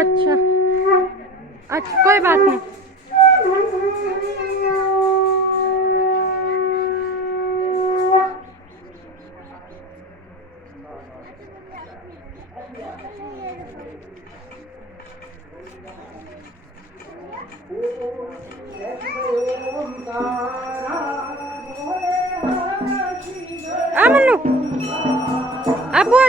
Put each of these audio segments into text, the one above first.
अच्छा। अच्छा कोई बात नहीं। आ आ बुआ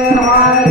ഹരേ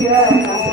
Yeah.